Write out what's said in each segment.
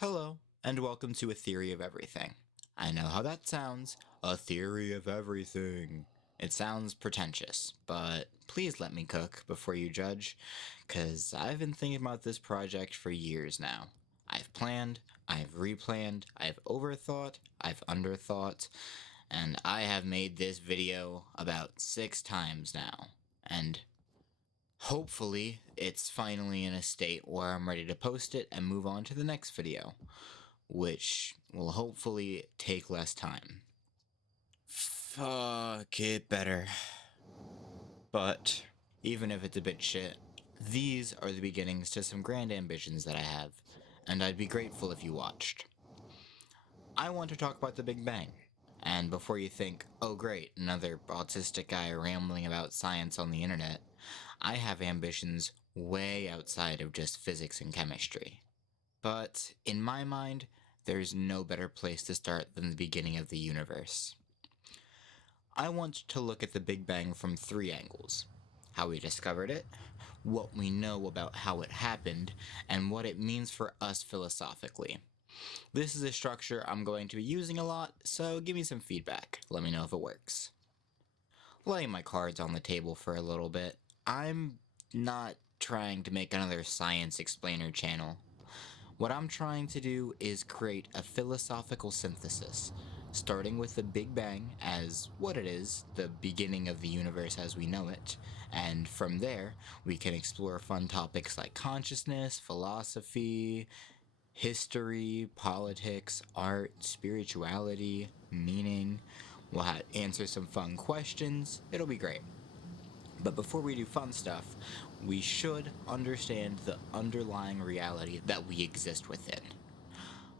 Hello, and welcome to A Theory of Everything. I know how that sounds, a theory of everything. It sounds pretentious, but please let me cook before you judge, because I've been thinking about this project for years now. I've planned, I've replanned, I've overthought, I've underthought, and I have made this video about 6 times now. And hopefully, it's finally in a state where I'm ready to post it and move on to the next video, which will hopefully take less time. Fuck it better. But even if it's a bit shit, these are the beginnings to some grand ambitions that I have, and I'd be grateful if you watched. I want to talk about the Big Bang. And before you think, oh great, another autistic guy rambling about science on the internet, I have ambitions way outside of just physics and chemistry. But in my mind, there's no better place to start than the beginning of the universe. I want to look at the Big Bang from 3 angles: how we discovered it, what we know about how it happened, and what it means for us philosophically. This is a structure I'm going to be using a lot, so give me some feedback. Let me know if it works. Laying my cards on the table for a little bit, I'm not trying to make another science explainer channel. What I'm trying to do is create a philosophical synthesis, starting with the Big Bang as what it is, the beginning of the universe as we know it, and from there, we can explore fun topics like consciousness, philosophy, history, politics, art, spirituality, meaning. We'll answer some fun questions. It'll be great. But before we do fun stuff, we should understand the underlying reality that we exist within.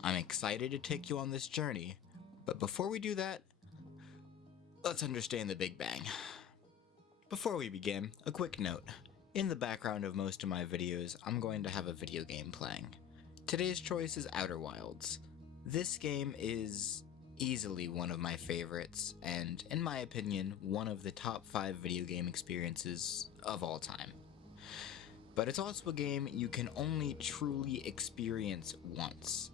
I'm excited to take you on this journey, but before we do that, let's understand the Big Bang. Before we begin, a quick note. In the background of most of my videos, I'm going to have a video game playing. Today's choice is Outer Wilds. This game is easily one of my favorites, and in my opinion, one of the top 5 video game experiences of all time. But it's also a game you can only truly experience once.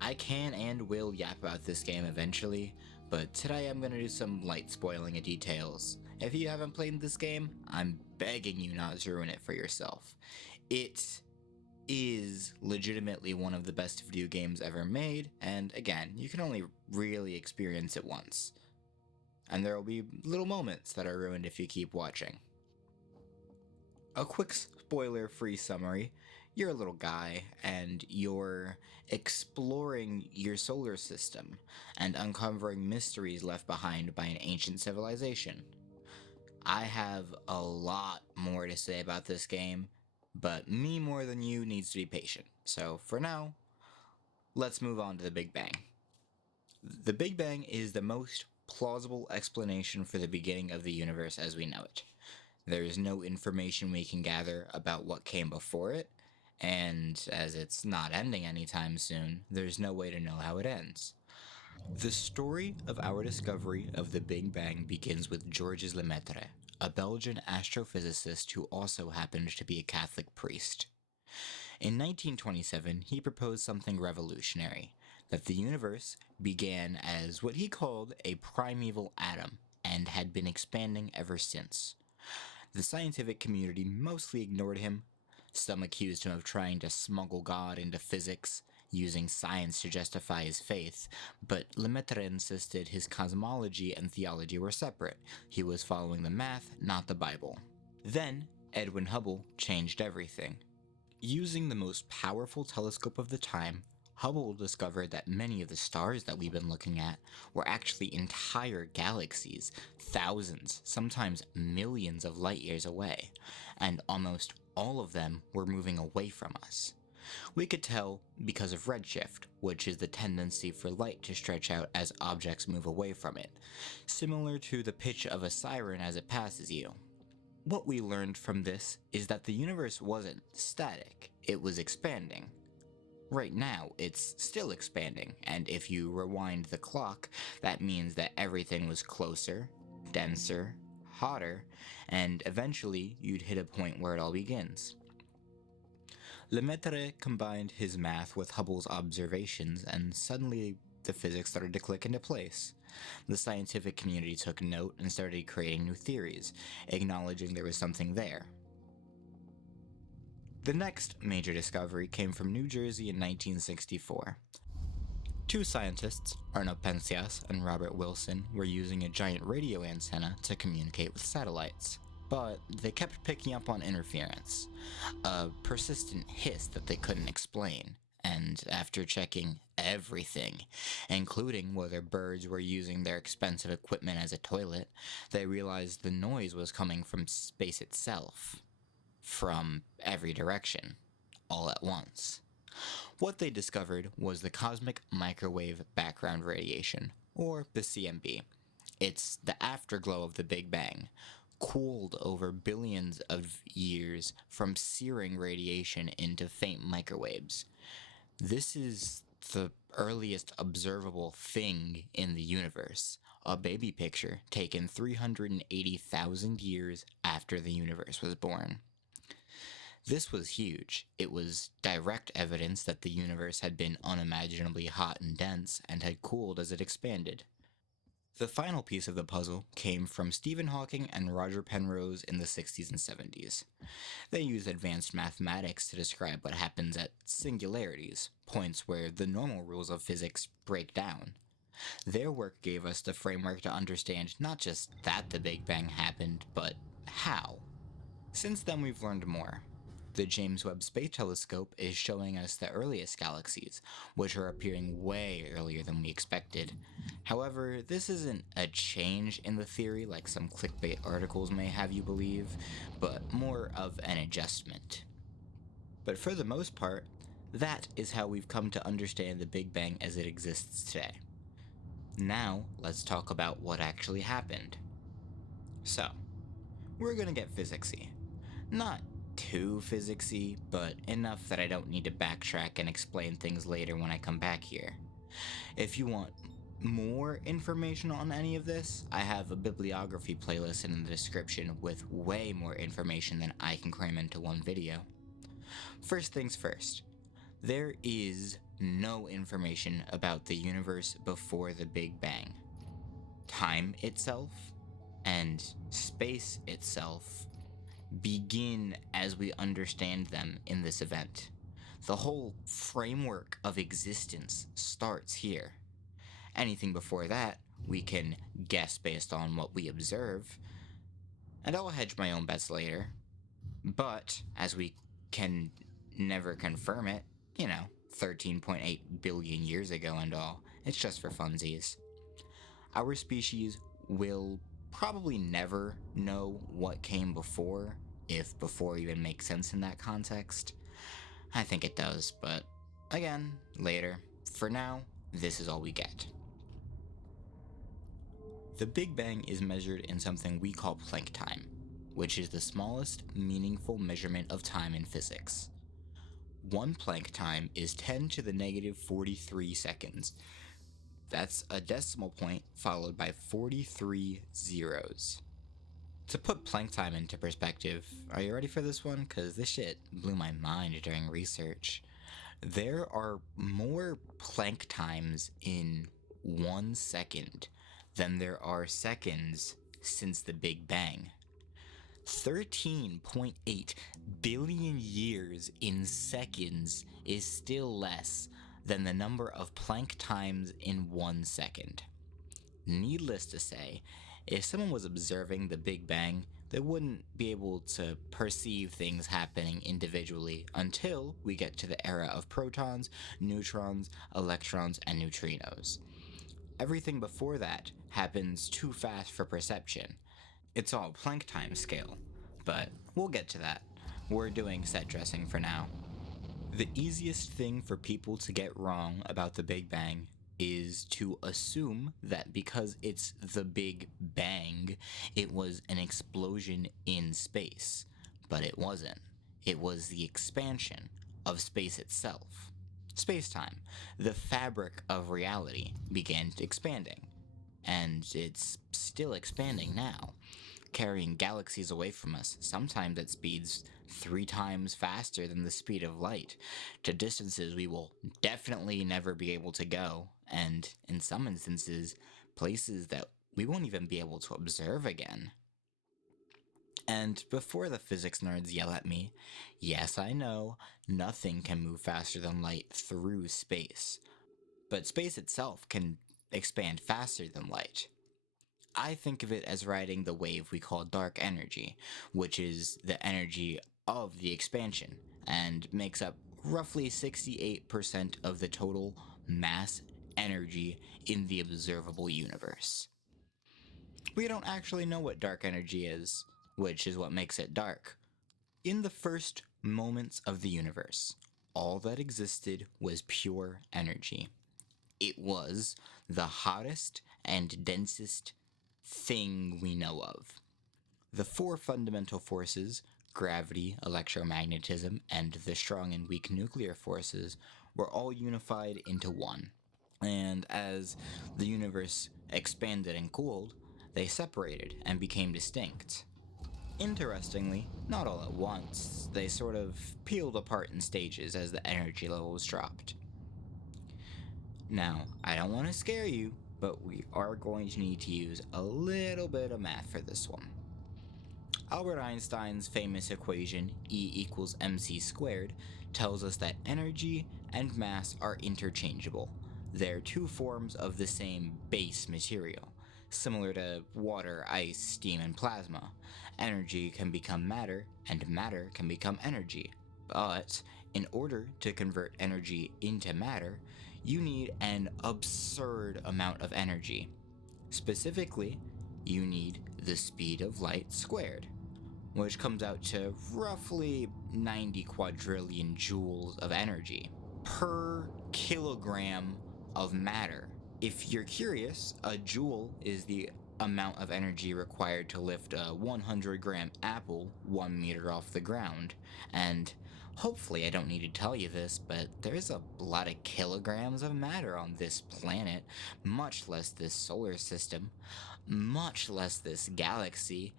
I can and will yap about this game eventually, but today I'm going to do some light spoiling of details. If you haven't played this game, I'm begging you not to ruin it for yourself. It is legitimately one of the best video games ever made, and again, you can only really experience it once. And there will be little moments that are ruined if you keep watching. A quick spoiler-free summary: you're a little guy, and you're exploring your solar system and uncovering mysteries left behind by an ancient civilization. I have a lot more to say about this game, but me more than you needs to be patient. So for now, let's move on to the Big Bang. The Big Bang is the most plausible explanation for the beginning of the universe as we know it. There is no information we can gather about what came before it, and as it's not ending anytime soon, there's no way to know how it ends. The story of our discovery of the Big Bang begins with Georges Lemaitre, a Belgian astrophysicist who also happened to be a Catholic priest. In 1927, he proposed something revolutionary: that the universe began as what he called a primeval atom and had been expanding ever since. The scientific community mostly ignored him. Some accused him of trying to smuggle God into physics, using science to justify his faith, but Lemaitre insisted his cosmology and theology were separate. He was following the math, not the Bible. Then, Edwin Hubble changed everything. Using the most powerful telescope of the time, Hubble discovered that many of the stars that we've been looking at were actually entire galaxies, thousands, sometimes millions of light years away, and almost all of them were moving away from us. We could tell because of redshift, which is the tendency for light to stretch out as objects move away from it, similar to the pitch of a siren as it passes you. What we learned from this is that the universe wasn't static, it was expanding. Right now, it's still expanding, and if you rewind the clock, that means that everything was closer, denser, hotter, and eventually you'd hit a point where it all begins. Lemaitre combined his math with Hubble's observations, and suddenly the physics started to click into place. The scientific community took note and started creating new theories, acknowledging there was something there. The next major discovery came from New Jersey in 1964. Two scientists, Arno Penzias and Robert Wilson, were using a giant radio antenna to communicate with satellites. But they kept picking up on interference, a persistent hiss that they couldn't explain. And after checking everything, including whether birds were using their expensive equipment as a toilet, they realized the noise was coming from space itself, from every direction, all at once. What they discovered was the cosmic microwave background radiation, or the CMB. It's the afterglow of the Big Bang, cooled over billions of years from searing radiation into faint microwaves. This is the earliest observable thing in the universe, a baby picture taken 380,000 years after the universe was born. This was huge. It was direct evidence that the universe had been unimaginably hot and dense and had cooled as it expanded. The final piece of the puzzle came from Stephen Hawking and Roger Penrose in the 60s and 70s. They used advanced mathematics to describe what happens at singularities, points where the normal rules of physics break down. Their work gave us the framework to understand not just that the Big Bang happened, but how. Since then, we've learned more. The James Webb Space Telescope is showing us the earliest galaxies, which are appearing way earlier than we expected. However, this isn't a change in the theory like some clickbait articles may have you believe, but more of an adjustment. But for the most part, that is how we've come to understand the Big Bang as it exists today. Now, let's talk about what actually happened. So, we're gonna get physicsy. Not too physicsy, but enough that I don't need to backtrack and explain things later when I come back here. If you want more information on any of this, I have a bibliography playlist in the description with way more information than I can cram into one video. First things first, there is no information about the universe before the Big Bang. Time itself and space itself begin as we understand them in this event. The whole framework of existence starts here. Anything before that, we can guess based on what we observe, and I'll hedge my own bets later. But, as we can never confirm it, 13.8 billion years ago and all, it's just for funsies. Our species will probably never know what came before, if before even makes sense in that context. I think it does, but again, later. For now, this is all we get. The Big Bang is measured in something we call Planck time, which is the smallest meaningful measurement of time in physics. 1 Planck time is 10 to the negative 43 seconds. That's a decimal point followed by 43 zeros. To put Planck time into perspective, are you ready for this one? Because this shit blew my mind during research. There are more Planck times in 1 second than there are seconds since the Big Bang. 13.8 billion years in seconds is still less than the number of Planck times in 1 second. Needless to say, if someone was observing the Big Bang, they wouldn't be able to perceive things happening individually until we get to the era of protons, neutrons, electrons, and neutrinos. Everything before that happens too fast for perception. It's all Planck time scale, but we'll get to that. We're doing set dressing for now. The easiest thing for people to get wrong about the Big Bang is to assume that because it's the Big Bang, it was an explosion in space. But it wasn't. It was the expansion of space itself. Space-time, the fabric of reality, began expanding. And it's still expanding now. carrying galaxies away from us, sometimes at speeds 3 times faster than the speed of light, to distances we will definitely never be able to go, and in some instances, places that we won't even be able to observe again. And before the physics nerds yell at me, yes, I know, nothing can move faster than light through space, but space itself can expand faster than light. I think of it as riding the wave we call dark energy, which is the energy of the expansion, and makes up roughly 68% of the total mass energy in the observable universe. We don't actually know what dark energy is, which is what makes it dark. In the first moments of the universe, all that existed was pure energy. It was the hottest and densest thing we know of. The four fundamental forces, gravity, electromagnetism, and the strong and weak nuclear forces, were all unified into one. And as the universe expanded and cooled, they separated and became distinct. Interestingly, not all at once, they sort of peeled apart in stages as the energy levels dropped. Now, I don't want to scare you, but we are going to need to use a little bit of math for this one. Albert Einstein's famous equation, E equals mc squared, tells us that energy and mass are interchangeable. They're two forms of the same base material, similar to water, ice, steam, and plasma. Energy can become matter, and matter can become energy. But in order to convert energy into matter, you need an absurd amount of energy. Specifically, you need the speed of light squared, which comes out to roughly 90 quadrillion joules of energy per kilogram of matter. If you're curious, a joule is the amount of energy required to lift a 100-gram apple 1 meter off the ground. And hopefully I don't need to tell you this, but there's a lot of kilograms of matter on this planet, much less this solar system, much less this galaxy,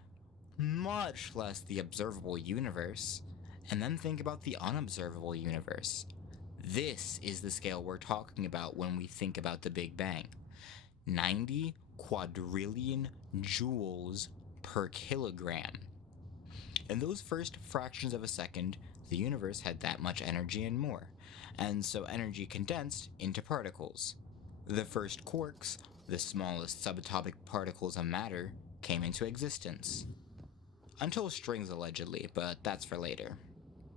much less the observable universe. And then think about the unobservable universe. This is the scale we're talking about when we think about the Big Bang. 90 quadrillion joules per kilogram. In those first fractions of a second, the universe had that much energy and more, and so energy condensed into particles. The first quarks, the smallest subatomic particles of matter, came into existence. Until strings allegedly, but that's for later.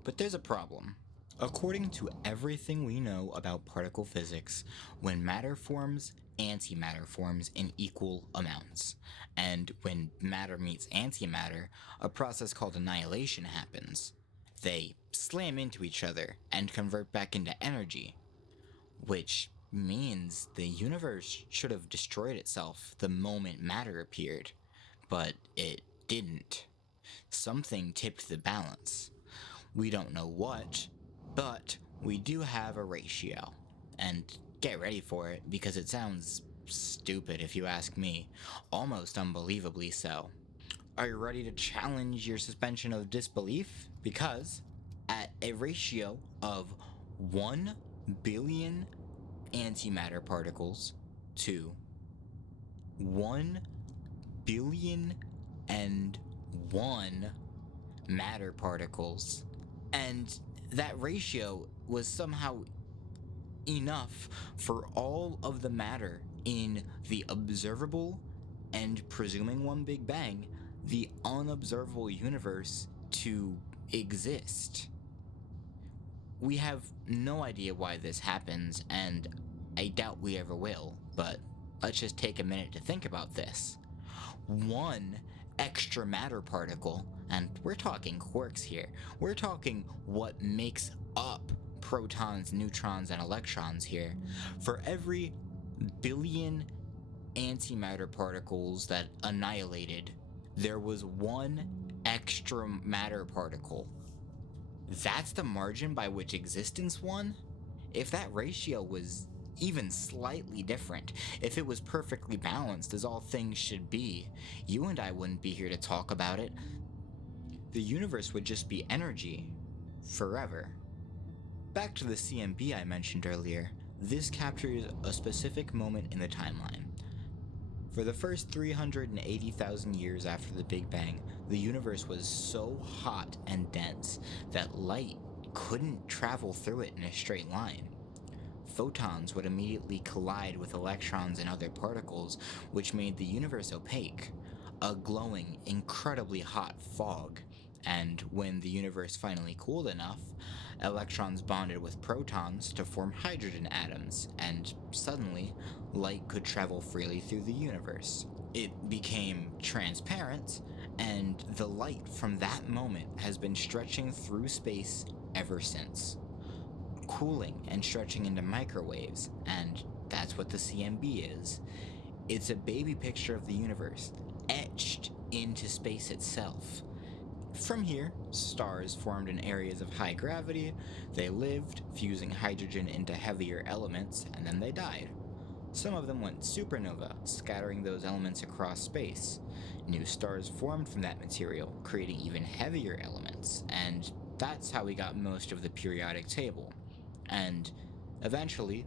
But there's a problem. According to everything we know about particle physics, when matter forms, antimatter forms in equal amounts. And when matter meets antimatter, a process called annihilation happens. They slam into each other and convert back into energy, which means the universe should have destroyed itself the moment matter appeared, but it didn't. Something tipped the balance. We don't know what, but we do have a ratio. And get ready for it, because it sounds stupid if you ask me. Almost unbelievably so. Are you ready to challenge your suspension of disbelief? Because at a ratio of 1 billion antimatter particles to 1 billion and 1 matter particles, and that ratio was somehow enough for all of the matter in the observable and, presuming one Big Bang, the unobservable universe to exist. We have no idea why this happens, and I doubt we ever will, but let's just take a minute to think about this. One extra matter particle, and we're talking quarks here, we're talking what makes up protons, neutrons, and electrons here. For every billion antimatter particles that annihilated, there was one extra matter particle. That's the margin by which existence won? If that ratio was even slightly different, if it was perfectly balanced as all things should be, you and I wouldn't be here to talk about it. The universe would just be energy. Forever. Back to the CMB I mentioned earlier, this captures a specific moment in the timeline. For the first 380,000 years after the Big Bang, the universe was so hot and dense that light couldn't travel through it in a straight line. Photons would immediately collide with electrons and other particles, which made the universe opaque, a glowing, incredibly hot fog. And when the universe finally cooled enough, electrons bonded with protons to form hydrogen atoms, and suddenly, light could travel freely through the universe. It became transparent, and the light from that moment has been stretching through space ever since, cooling and stretching into microwaves, and that's what the CMB is. It's a baby picture of the universe, etched into space itself. From here, stars formed in areas of high gravity, they lived, fusing hydrogen into heavier elements, and then they died. Some of them went supernova, scattering those elements across space. New stars formed from that material, creating even heavier elements, and that's how we got most of the periodic table. And eventually,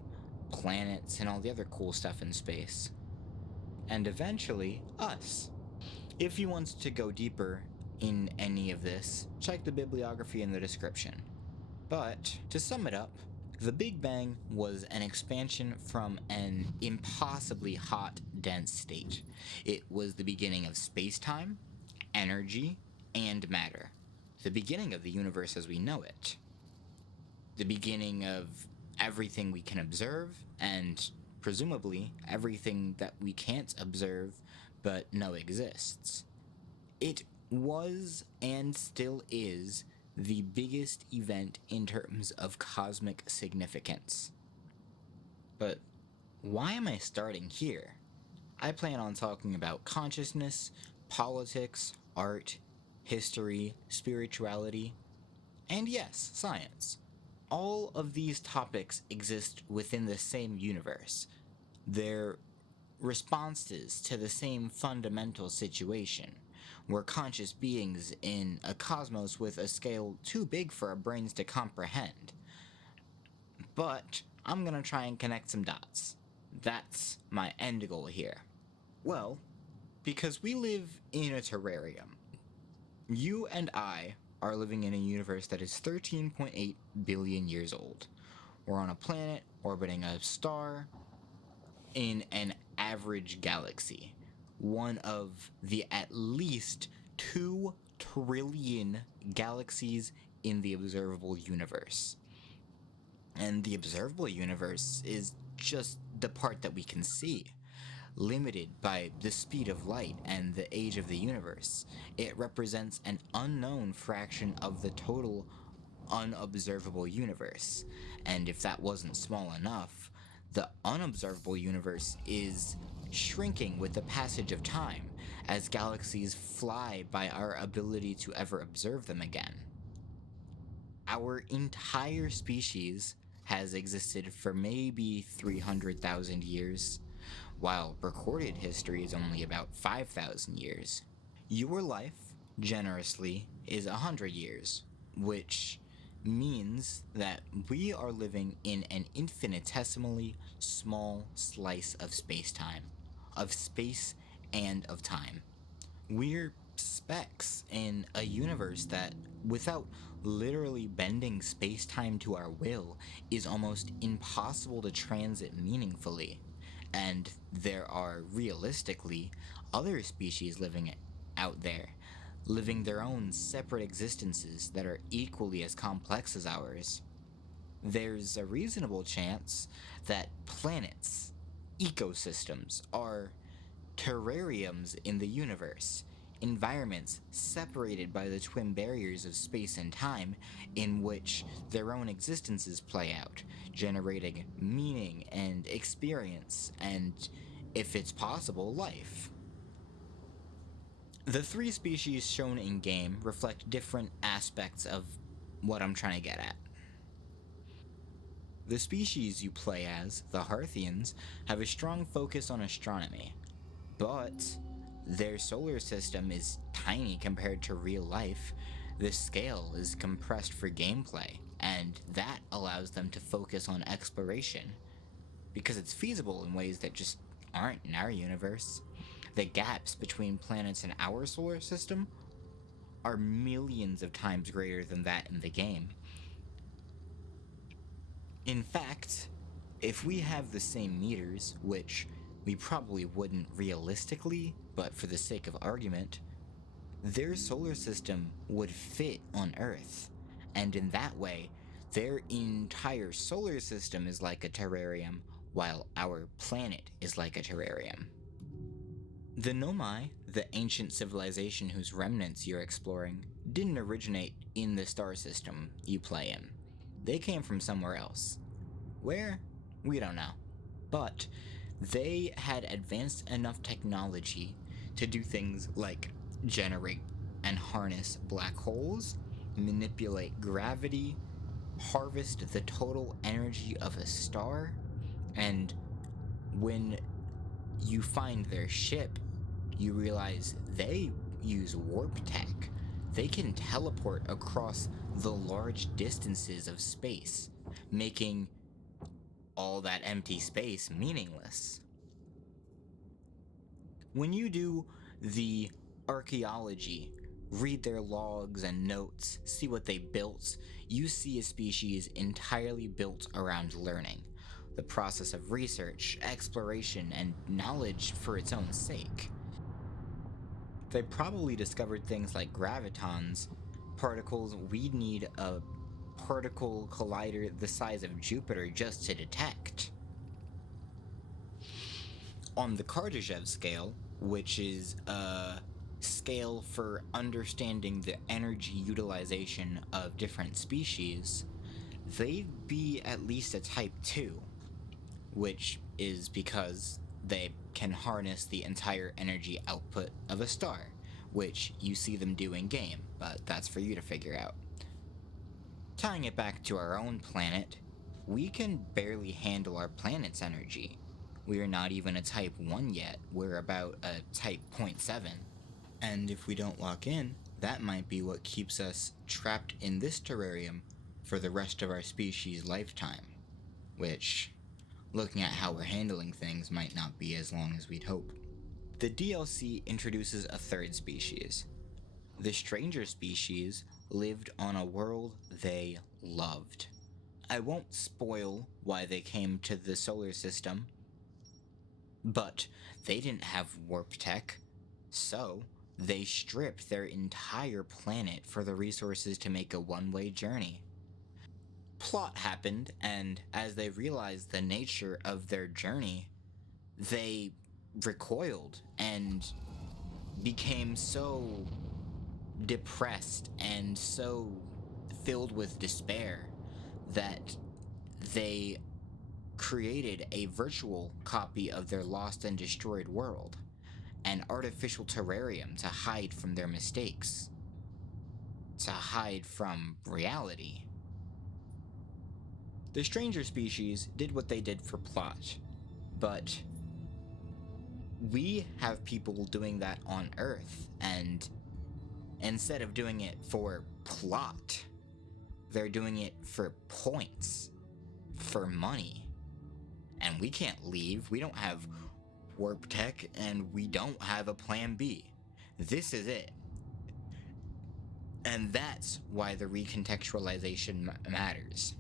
planets and all the other cool stuff in space. And eventually, us. If you want to go deeper in any of this, check the bibliography in the description. But to sum it up, the Big Bang was an expansion from an impossibly hot, dense state. It was the beginning of space time, energy, and matter. The beginning of the universe as we know it. The beginning of everything we can observe, and presumably everything that we can't observe but know exists. It was and still is the biggest event in terms of cosmic significance. But why am I starting here? I plan on talking about consciousness, politics, art, history, spirituality, and yes, science. All of these topics exist within the same universe. They're responses to the same fundamental situation. We're conscious beings in a cosmos with a scale too big for our brains to comprehend. But I'm gonna try and connect some dots. That's my end goal here. Well, because we live in a terrarium, you and I are living in a universe that is 13.8 billion years old. We're on a planet orbiting a star in an average galaxy, one of the at least 2 trillion galaxies in the observable universe. And the observable universe is just the part that we can see, limited by the speed of light and the age of the universe. It represents an unknown fraction of the total unobservable universe. And if that wasn't small enough, the unobservable universe is shrinking with the passage of time as galaxies fly by our ability to ever observe them again. Our entire species has existed for maybe 300,000 years, while recorded history is only about 5,000 years. Your life, generously, is 100 years, which means that we are living in an infinitesimally small slice of space-time, of space and of time. We're specks in a universe that, without literally bending space-time to our will, is almost impossible to transit meaningfully. And there are, realistically, other species living out there, living their own separate existences that are equally as complex as ours. There's a reasonable chance that planets, ecosystems, are terrariums in the universe, environments separated by the twin barriers of space and time in which their own existences play out, generating meaning and experience and, if it's possible, life. The 3 species shown in game reflect different aspects of what I'm trying to get at. The species you play as, the Hearthians, have a strong focus on astronomy, but their solar system is tiny compared to real life. The scale is compressed for gameplay, and that allows them to focus on exploration, because it's feasible in ways that just aren't in our universe. The gaps between planets in our solar system are millions of times greater than that in the game. In fact, if we have the same meters, which we probably wouldn't realistically, but for the sake of argument, their solar system would fit on Earth. And in that way, their entire solar system is like a terrarium, while our planet is like a terrarium. The Nomai, the ancient civilization whose remnants you're exploring, didn't originate in the star system you play in. They came from somewhere else. Where? We don't know. But they had advanced enough technology to do things like generate and harness black holes, manipulate gravity, harvest the total energy of a star, and when you find their ship, you realize they use warp tech. They can teleport across the large distances of space, making all that empty space meaningless. When you do the archaeology, read their logs and notes, see what they built, you see a species entirely built around learning, the process of research, exploration, and knowledge for its own sake. They probably discovered things like gravitons, particles we'd need a particle collider the size of Jupiter just to detect. On the Kardashev scale, which is a scale for understanding the energy utilization of different species, they'd be at least a type 2, which is because they can harness the entire energy output of a star, which you see them do in game, but that's for you to figure out. Tying it back to our own planet, we can barely handle our planet's energy. We are not even a type 1 yet, we're about a type 0.7. And if we don't lock in, that might be what keeps us trapped in this terrarium for the rest of our species' lifetime. Which, looking at how we're handling things, might not be as long as we'd hope. The DLC introduces a third species. The stranger species lived on a world they loved. I won't spoil why they came to the solar system, but they didn't have warp tech, so they stripped their entire planet for the resources to make a one-way journey. Plot happened, and as they realized the nature of their journey, they recoiled and became so depressed and so filled with despair that they created a virtual copy of their lost and destroyed world, an artificial terrarium to hide from their mistakes, to hide from reality. The stranger species did what they did for plot, but we have people doing that on Earth, and instead of doing it for plot, they're doing it for points, for money. And we can't leave, we don't have warp tech, and we don't have a plan B. This is it. And that's why the recontextualization matters.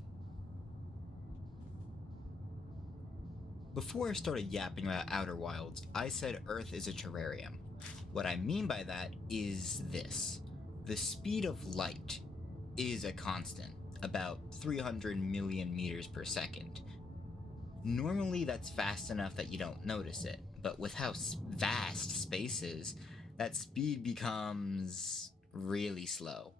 Before I started yapping about Outer Wilds, I said Earth is a terrarium. What I mean by that is this. The speed of light is a constant, about 300 million meters per second. Normally that's fast enough that you don't notice it, but with how vast space is, that speed becomes really slow.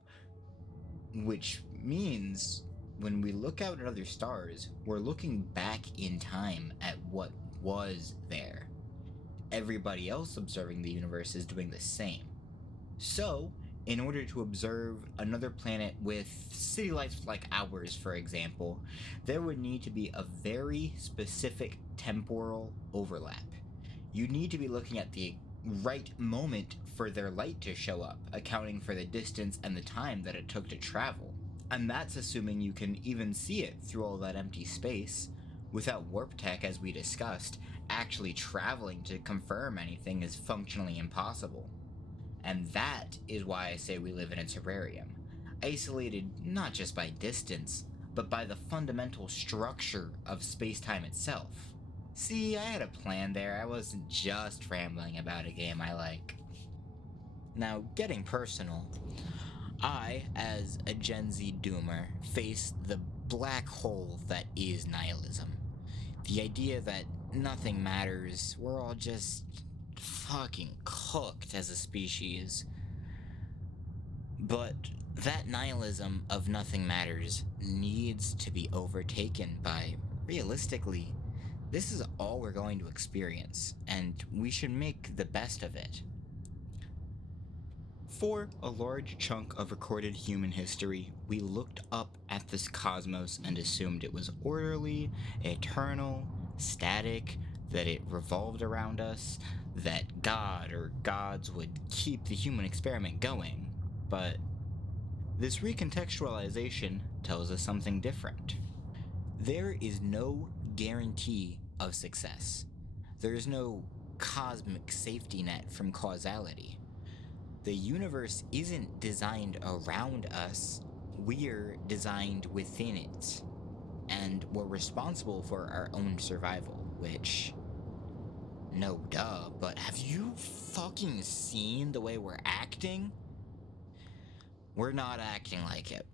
Which means when we look out at other stars, we're looking back in time at what was there. Everybody else observing the universe is doing the same. So, in order to observe another planet with city lights like ours, for example, there would need to be a very specific temporal overlap. You need to be looking at the right moment for their light to show up, accounting for the distance and the time that it took to travel. And that's assuming you can even see it through all that empty space, without warp tech, as we discussed. Actually traveling to confirm anything is functionally impossible. And that is why I say we live in a terrarium, isolated not just by distance, but by the fundamental structure of space-time itself. See, I had a plan there. I wasn't just rambling about a game I like. Now, getting personal, I, as a Gen Z doomer, face the black hole that is nihilism. The idea that nothing matters, we're all just fucking cooked as a species. But that nihilism of nothing matters needs to be overtaken by, realistically, this is all we're going to experience, and we should make the best of it. For a large chunk of recorded human history, we looked up at this cosmos and assumed it was orderly, eternal, static, that it revolved around us, that God or gods would keep the human experiment going. But this recontextualization tells us something different. There is no guarantee of success. There is no cosmic safety net from causality. The universe isn't designed around us, we're designed within it. And we're responsible for our own survival, which, no duh, but have you fucking seen the way we're acting? We're not acting like it.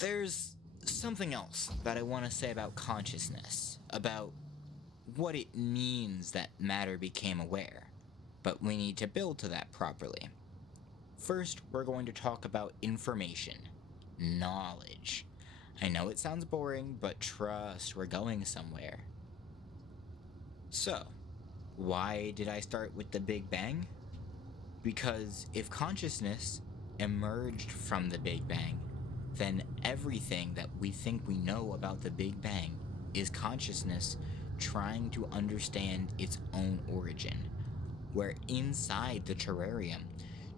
There's something else that I want to say about consciousness, about what it means that matter became aware. But we need to build to that properly. First, we're going to talk about information, knowledge. I know it sounds boring, but trust, we're going somewhere. So, why did I start with the Big Bang? Because if consciousness emerged from the Big Bang, then everything that we think we know about the Big Bang is consciousness trying to understand its own origin. We're inside the terrarium,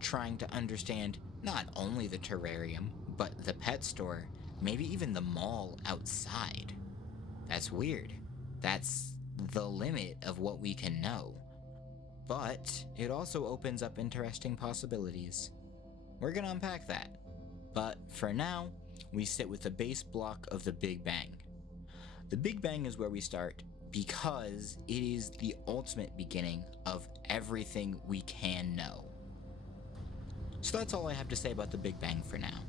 trying to understand not only the terrarium, but the pet store, maybe even the mall outside. That's weird. That's the limit of what we can know. But it also opens up interesting possibilities. We're gonna unpack that. But for now, we sit with the base block of the Big Bang. The Big Bang is where we start because it is the ultimate beginning of everything we can know. So that's all I have to say about the Big Bang for now.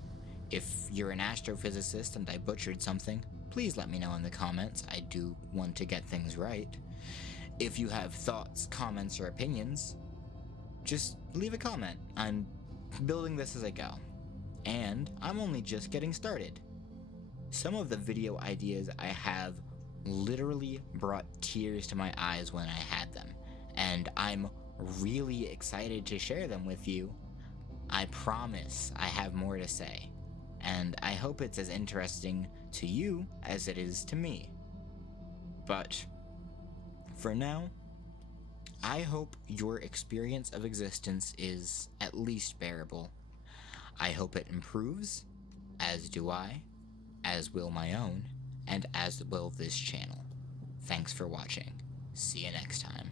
If you're an astrophysicist and I butchered something, please let me know in the comments. I do want to get things right. If you have thoughts, comments, or opinions, just leave a comment. I'm building this as I go. And I'm only just getting started. Some of the video ideas I have literally brought tears to my eyes when I had them, and I'm really excited to share them with you. I promise I have more to say, and I hope it's as interesting to you as it is to me. But for now, I hope your experience of existence is at least bearable. I hope it improves, as do I, as will my own, and as will this channel. Thanks for watching. See you next time.